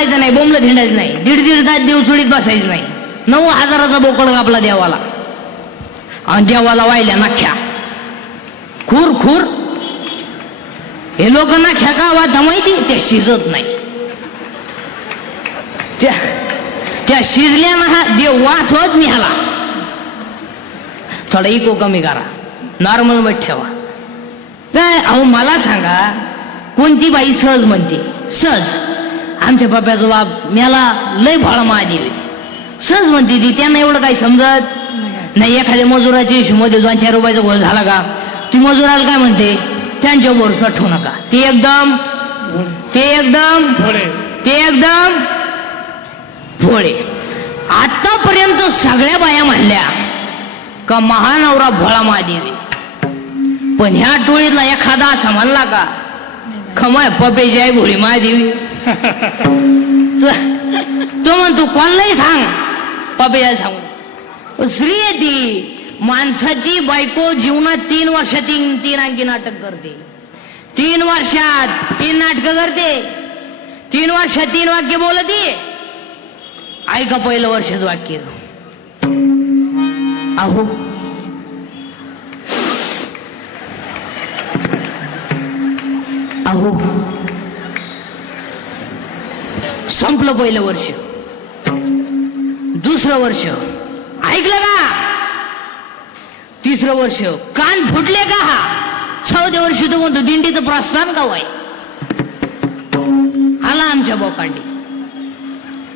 बोलायचं नाही बोंबलं धिंडायचं नाही. दीड दीड तास देवचोडीत बसायचं नाही. नऊ हजाराचा बोकड कापला देवाला. आणि देवाला वाहिल्या नाख्या. खूर खूर. हे लोक नाख्या का वाद माहिती त्या शिजत नाही. त्या त्या शिजल्यानं हा देव वास होत निघाला थोडा इको कमी करा. नॉर्मलमध्ये ठेवा. काय अहो मला सांगा कोणती बाई सहज म्हणते? सहज. आमच्या बाप्याचा बाप मेला लय भाळा महादेव आहे. सहज म्हणते ती त्यांना एवढं काही समजत नाही. एखाद्या मजुराच्या हिशोमध्ये दोन चार रुपयाचा गोळ झाला का? ती मजुराला काय म्हणते त्यांच्या भरोसा ठेवू नका. ते एकदम ते एकदम भोळे. ते एकदम भोळे. आतापर्यंत सगळ्या बाया म्हणल्या का महानवरा भोळा महादेव. पण ह्या टोळीतला एखादा असा म्हणला का खमाय पपेची आहे भोळी महादेवी तो तो म्हणतो कोणालाही सांग. पपेला सांगू. श्री ती माणसाची बायको जीवनात तीन वर्ष तीन तीन अंकी नाटक करते. तीन वर्षात तीन नाटक करते. तीन वर्षात तीन वाक्य बोलती. ऐका पहिलं वर्षाचं वाक्य. अहो. अहो. संपलं पहिलं वर्ष. दुसरं वर्ष. ऐकलं का? तिसरं वर्ष. कान फुटले का? हा चौथ्या वर्षी तो म्हणतो दिंडीचं प्रस्थान का वाय आला आमच्या बोकांडी.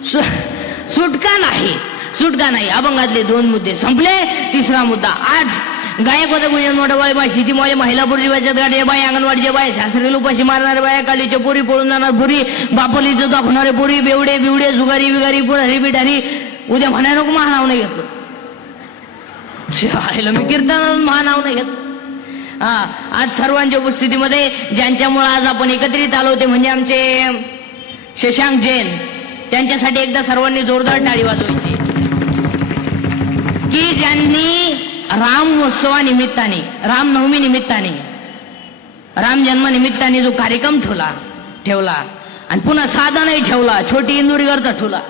सु- सुटका नाही. सुटका नाही. अभंगातले दोन मुद्दे संपले. तिसरा मुद्दा आज गायक होते गुजरात मोठा बाई बाई शेती माझ्या महिलापूरची बचत गाडी बाई अंगणवाडीच्या बाई सासरी उपाशी मारणारे बाया कालीच्या पोरी पळून जाणार पुरी बापोलीचं दाखवणारे पोरी बेवडे बिवडे जुगारी बिगारी पुढारी बिठारी उद्या म्हणा नको महानाव नाही घेतलं आयला मी कीर्तन महानाव नाही घेत. हा आज सर्वांच्या उपस्थितीमध्ये ज्यांच्यामुळे आज आपण एकत्रित आलो ते म्हणजे आमचे शशांक जैन. त्यांच्यासाठी एकदा सर्वांनी जोरदार टाळी वाजवायची. की ज्यांनी राम उत्सवानिमित्ताने रामनवमी निमित्ताने राम जन्मानिमित्ताने जो कार्यक्रम ठेवला ठेवला आणि पुन्हा साधा नाही ठेवला छोटी इंदुरीकरचा ठेवला.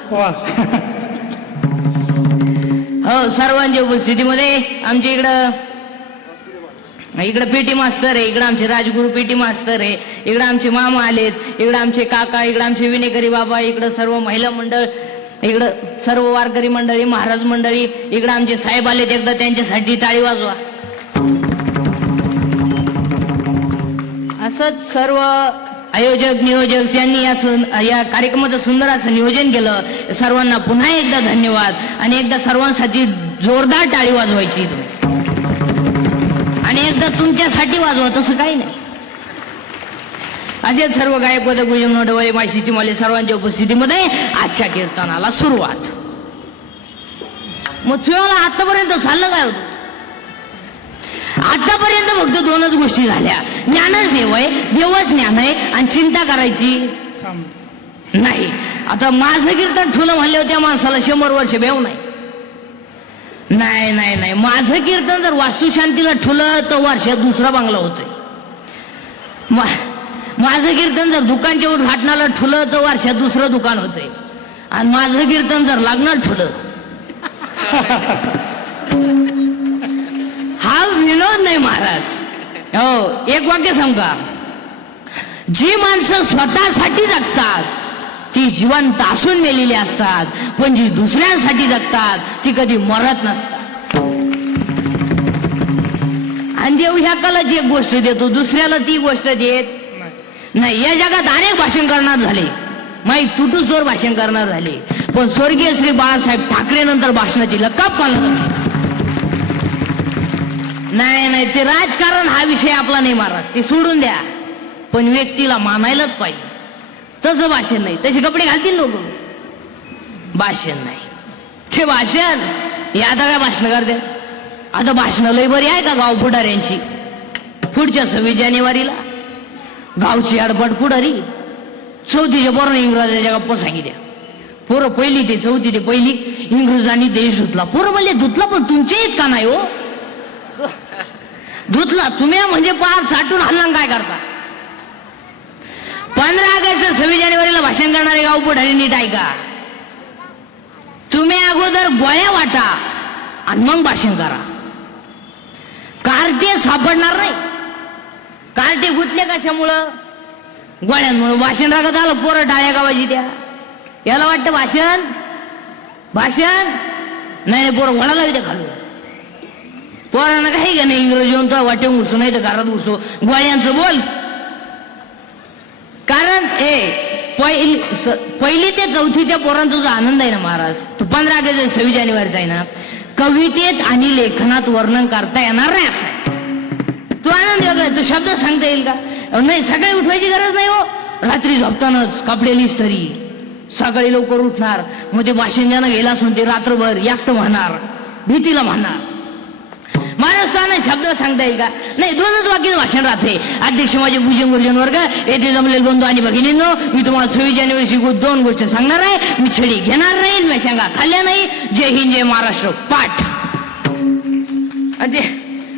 हो सर्वांच्या उपस्थितीमध्ये आमच्या इकडं इकडं पेटी मास्तर आहे इकडं आमचे राजगुरू पेटी मास्तर आहे इकडं आमचे मामा आलेत इकडं आमचे काका इकडं आमचे विनेकरी बाबा इकडं सर्व महिला मंडळ इकडं सर्व वारकरी मंडळी महाराज मंडळी इकडं आमचे साहेब आलेत एकदा त्यांच्यासाठी टाळी वाजवा. असंच सर्व आयोजक नियोजक यांनी या सु या कार्यक्रमाचं सुंदर असं नियोजन केलं. सर्वांना पुन्हा एकदा धन्यवाद. आणि एकदा सर्वांसाठी जोरदार टाळी वाजवायची तुम्ही. आणि एकदा तुमच्यासाठी वाजवा तसं काही नाही. असेच सर्व गायक पद गुजम नोडवळे माशीची माले सर्वांच्या उपस्थितीमध्ये आजच्या कीर्तनाला सुरुवात. मग तुला आतापर्यंत चाललं काय होतं? आतापर्यंत फक्त दोनच गोष्टी झाल्या. ज्ञानच देव आहे देवच ज्ञान आहे आणि चिंता करायची नाही. आता माझं कीर्तन ठुलं म्हणले त्या माणसाला शंभर वर्ष भेव नाही. नाही नाही नाही. माझं कीर्तन जर वास्तुशांतीला ठुलं तर वर्षात दुसरा बांगला होतोय. माझं कीर्तन जर दुकानच्या उद्घाटनाला ठुलं तर वर्षात दुसरं दुकान होते. आणि माझं कीर्तन जर लागणार ठुलं. हा विनोद नाही महाराज. हो एक वाक्य सांगा. जी माणसं स्वतःसाठी जगतात ती जिवंत असून मेलेली असतात पण जी दुसऱ्यांसाठी जगतात ती कधी मरत नसतात. आणि देव ह्या कलाची एक गोष्ट देतो दुसऱ्याला ती गोष्ट देत नाही या जगात अनेक भाषण करणार झाले. माहीत तुटूस दोर भाषण करणार झाले. पण स्वर्गीय श्री बाळासाहेब ठाकरे नंतर भाषणाची लकाप काढला नाही नाही ते राजकारण हा विषय आपला नाही महाराज. ते सोडून द्या. पण व्यक्तीला मानायलाच पाहिजे. तसं भाषण नाही. तसे कपडे घालतील लोक. भाषण नाही. ते भाषण. हे आता काय भाषण करते? आता भाषण लय बरी आहे का गाव पुढाऱ्यांची? पुढच्या सव्वीस जानेवारीला? गावची अडपट पुढारी चौथीच्या पोराने इंग्रजाच्या गप्पा सांगितल्या. पोरं पहिली ते चौथी ते पहिली इंग्रजांनी देश धुतला. पोरं म्हणले धुतला पण तुमच्या येत का नाही हो? धुतला. तुम्ही म्हणजे पार साठून हल्ला काय करता? पंधरा ऑगस्ट सव्वीस जानेवारीला भाषण करणारे गाव पुढारी नीट ऐका. तुम्ही अगोदर गोळ्या वाटा आणि मग भाषण करा. कार्टे सापडणार नाही. कार्टे गुतले कशामुळं? गोळ्यांमुळं. भाषण रागत आलं पोरं टाळ्या गावाची त्या. याला वाटतं भाषण? भाषण? नाही नाही पोरं घोडा विद्या त्या खालून. पोरांना काही का नाही इंग्रजी तर वाटे घुसू नाही तर घरात घुसू. गोळ्यांचं बोल. कारण ए पहिली स- पहिली ते चौथीच्या पोरांचा जो आनंद आहे ना महाराज तो पंधरा ऑगस्ट सव्वीस जानेवारीचा आहे ना कवितेत आणि लेखनात वर्णन करता येणार नाही असं तो आनंद वेगळा तो शब्द सांगता येईल का? नाही सकाळी उठवायची गरज नाही हो. रात्री झोपतानाच कपडेलीच तरी. सकाळी लवकर उठणार. मग ते भाषण गेला असून ते रात्रभर एकटं म्हणणार. भीतीला म्हणणार. महाराष्ट्राने शब्द सांगता येईल का? नाही दोनच वाक्याचं भाषण राहते. अध्यक्ष माझे पूजन गुरुजन वर्ग येथे जमलेले बंधू आणि भगिनींनो मी तुम्हाला सव्वीस जानेवारीची दोन गोष्ट सांगणार आहे. मी छडी घेणार नाही मी शेंगा खाल्ल्या नाही. जय हिंद जय महाराष्ट्र. पाठ.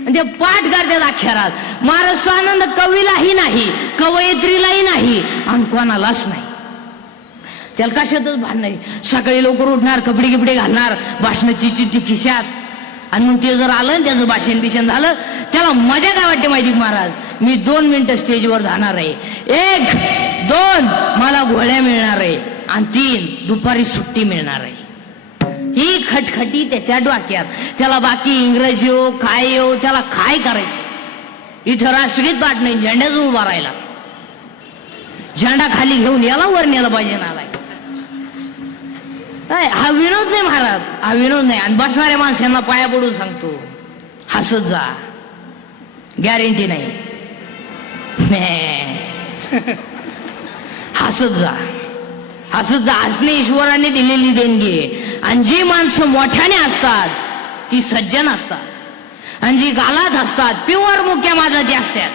म्हणजे ते पाठ करतात अक्षरात महाराज आनंद कवीलाही नाही कवयित्रीलाही नाही आणि कोणालाच नाही. त्याला कशातच भान नाही. सकाळी लवकर उठणार कपडे गिपडे घालणार भाषणाची चिठ्ठी खिशात. आणि मग ते जर आलं त्याचं भाषण बिषण झालं त्याला मजा काय वाटते माहिती महाराज? मी दोन मिनिटं स्टेजवर जाणार आहे. एक दोन मला घोड्या मिळणार आहे. आणि तीन दुपारी सुट्टी मिळणार आहे. ही खटखटी त्याच्या डोक्यात. त्याला बाकी इंग्रजी हो काय येऊ त्याला काय करायचं? इथं राष्ट्रगीत पाठ नाही झेंड्याच उभा राहिला झेंडा खाली घेऊन याला वर नेलं पाहिजे नालाय काय हा विनोद नाही महाराज हा विनोद नाही. आणि बसणाऱ्या माणसांना पाया पडून सांगतो हसत जा. गॅरंटी नाही नाही. हसत जा. हसत जा ईश्वराने दिलेली देणगी आहे. आणि जी माणसं मोठ्याने असतात ती सज्जन असतात. आणि जी गालात असतात प्युअर मुक्या माझाची असतात.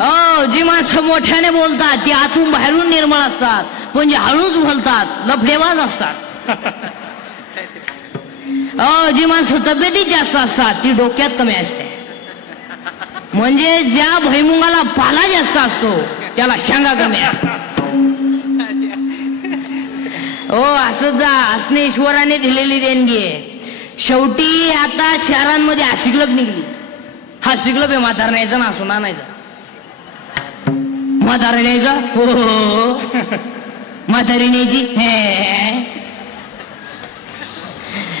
हो जी माणसं मोठ्याने बोलतात ती आतून बाहेरून निर्मळ असतात. पण जे हळूच बोलतात लफडेबाज असतात. हो जी माणसं तब्येतीत जास्त असतात ती डोक्यात कमी असते. म्हणजे ज्या भैमुगाला पाला जास्त असतो त्याला शेंगा कमी असतात. हो असं जा असणे ईश्वराने दिलेली देणगी आहे. शेवटी आता शहरांमध्ये हासिकलप निघली. हासिकलप आहे म्हातार न्यायचा ना सुना आणायचा. म्हातारा न्यायचा? हो, हो, हो, हो म्हातारी न्यायची? हे.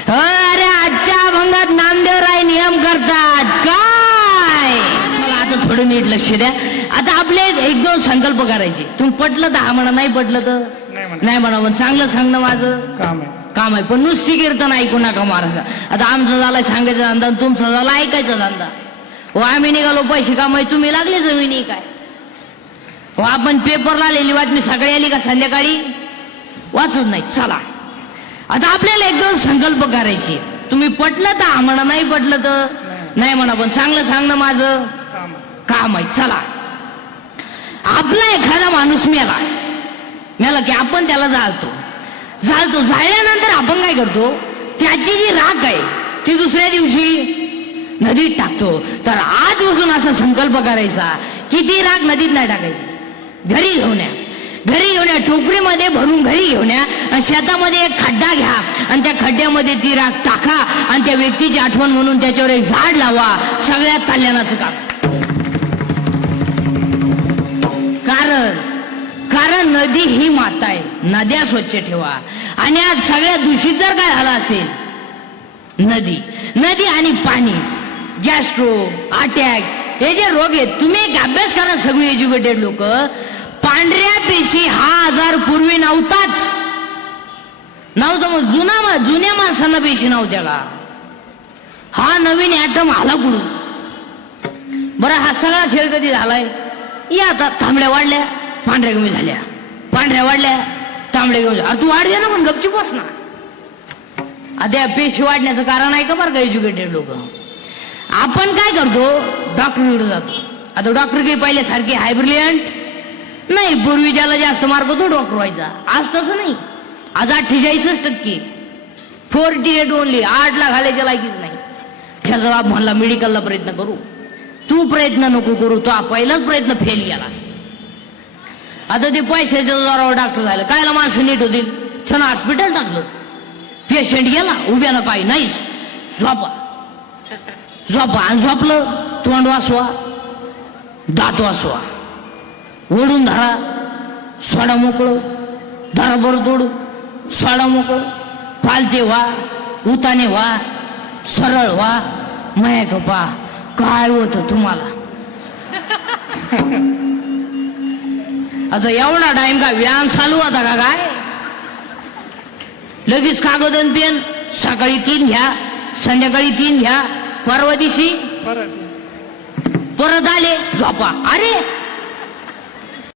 अरे आजच्या अभंगात नामदेव राय नियम करतात. काय? चला आता थोडं नीट लक्ष द्या. आता आपले एक दोन संकल्प करायचे. तुम्ही पटलं तर हा म्हणा नाही पटलं तर? म्हणा. नाही म्हणा पण चांगलं सांगणं माझं. काम आहे. काम आहे. पण नुसती कीर्तन ऐकू नका महाराज. आता आमचं झालाय सांगायचा धंदा आणि तुमचा झाला ऐकायचा धंदा. हो आम्ही निघालो पैसे कामाय तुम्ही लागले जमिनी काय? हो आपण पेपरला आलेली बातमी सगळी आली का संध्याकाळी? वाचत नाही. चला. आता आपल्याला एक दोन संकल्प करायचे. तुम्ही पटलं तर म्हणा नाही पटलं तर नाही म्हणा पण चांगलं सांगणं माझं. काम आहे. काम आहे. चला. आपला एखादा माणूस मेला. मेला की आपण त्याला जाळतो. जाळतो. जाळल्यानंतर आपण काय करतो? त्याची जी राख आहे ती दुसऱ्या दिवशी नदीत टाकतो. तर आजपासून असा संकल्प करायचा की ती राग नदीत नाही टाकायची. घरी घेऊन या. घरी घेऊन या. टोकरीमध्ये भरून घरी घेऊन या. शेतामध्ये एक खड्डा घ्या. आणि त्या खड्ड्यामध्ये ती राग टाका. आणि त्या व्यक्तीची आठवण म्हणून त्याच्यावर एक झाड लावा. सगळ्यात कल्याणाचं काम. कारण नदी ही माता आहे. नद्या स्वच्छ ठेवा. आणि आज सगळ्यात दूषित जर काय झालं असेल नदी नदी आणि पाणी गॅस्ट्रो अटॅक हे जे रोग आहेत तुम्ही एक अभ्यास करा सगळी एज्युकेटेड लोक. पांढऱ्या पेशी हा आजार पूर्वी नव्हताच. नव्हतं मग जुना मा- जुन्या माणसांना पेशी नव्हत्या का? हा नवीन ॲटम आला कुठून? बरं हा सगळा खेळ कधी झालाय? या आता थांबड्या वाढल्या. पांढऱ्या कमी झाल्या पांढऱ्या वाढल्या तांबड्या कमी झाल्या अरे तू वाढ द्या ना पण गपची बस ना. आता पेशी वाढण्याचं कारण आहे का बरं का एज्युकेटेड लोक? आपण काय करतो? डॉक्टरकडे जातो. आता डॉक्टर काही पहिल्यासारखे हायब्रिलियंट नाही. पूर्वी ज्याला जास्त मार्क होतो डॉक्टर व्हायचा. आज तसं नाही. आज अठ्ठेचाळीसच टक्के. फोर्टी एट ओनली आठला घालायच्या लायकीच नाही. त्याचा बाप म्हणला मेडिकलला प्रयत्न करू. तू प्रयत्न नको करू. तो पहिलाच प्रयत्न फेल गेला आता ते पैशाच्या जोरावर डॉक्टर झालं. कायला माणसं नीट होतील? त्यानं हॉस्पिटल टाकलं. पेशंट गेला उभ्यानं काही नाहीच झोपा. झोपा आणि झोपलं तोंड वासवा दात वासवा. ओढून धरा सोडा मोकळं. धरा तोड तोडू सोडा मोकळं. पालते व्हा उताने व्हा सरळ व्हा. माया कपा काय होतं तुम्हाला? आता एवढा टाइम का व्यायाम चालू होता का काय? लगेच कागद आणि पेन सकाळी तीन घ्या संध्याकाळी तीन घ्या परवा दिवशी परत परत आले झोपा. अरे